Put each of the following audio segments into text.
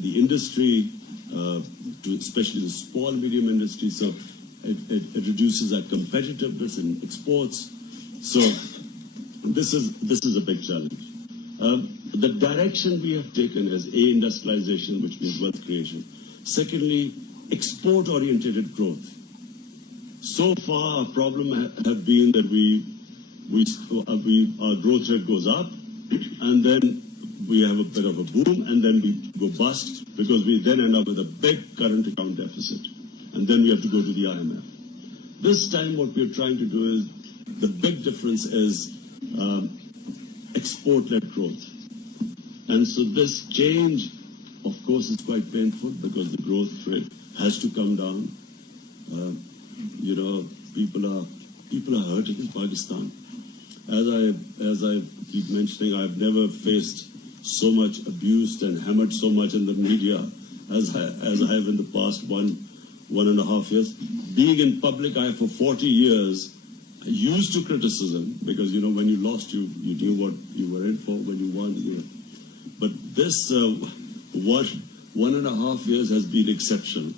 the industry, to especially the small medium industry. So it reduces our competitiveness in exports. So this is a big challenge. The direction we have taken is industrialization, which means wealth creation. Secondly, export-oriented growth. So far, our problem have been that our growth rate goes up, and then we have a bit of a boom, and then we go bust, because we then end up with a big current account deficit, and then we have to go to the IMF. This time, what we're trying to do is, the big difference is export-led growth. And so this change, of course, is quite painful, because the growth rate has to come down. People are hurting in Pakistan. As I keep mentioning, I've never faced so much abused and hammered so much in the media as I have in the past one and a half years. Being in public, I, for 40 years, used to criticism, because, when you lost, you knew what you were in for. When you won, But this 1.5 years has been exceptional.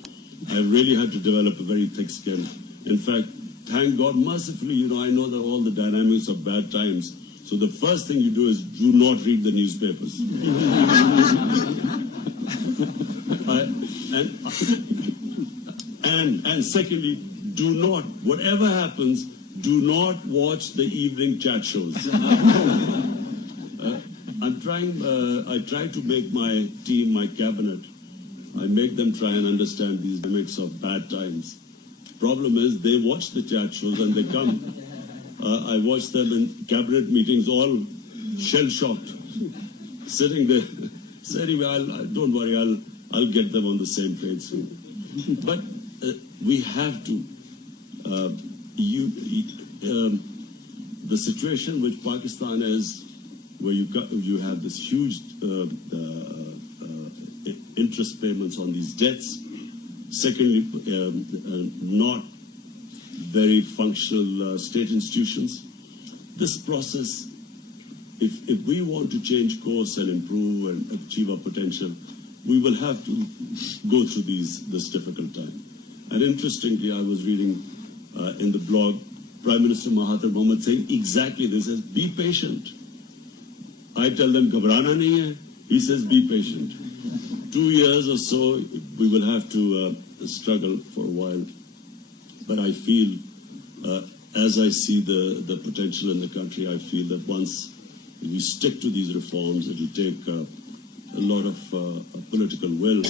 I really had to develop a very thick skin. In fact, thank God, mercifully, I know that all the dynamics of bad times. So the first thing you do is do not read the newspapers. And secondly, do not, whatever happens, do not watch the evening chat shows. I try to make my team, my cabinet, I make them try and understand these dynamics of bad times. Problem is, they watch the chat shows and they come. I watch them in cabinet meetings, all shell-shocked, sitting there. So anyway, don't worry, I'll get them on the same page soon. But we have to. The situation which Pakistan is, where you have this huge interest payments on these debts. Secondly, not very functional state institutions. This process, if we want to change course and improve and achieve our potential, we will have to go through this difficult time. And interestingly, I was reading in the blog, Prime Minister Mahathir Mohamad saying exactly this: says, be patient. I tell them, ghabrana nahi hai. He says, be patient. 2 years or so, we will have to struggle for a while. But I feel, as I see the potential in the country, I feel that once we stick to these reforms, it will take a lot of political will.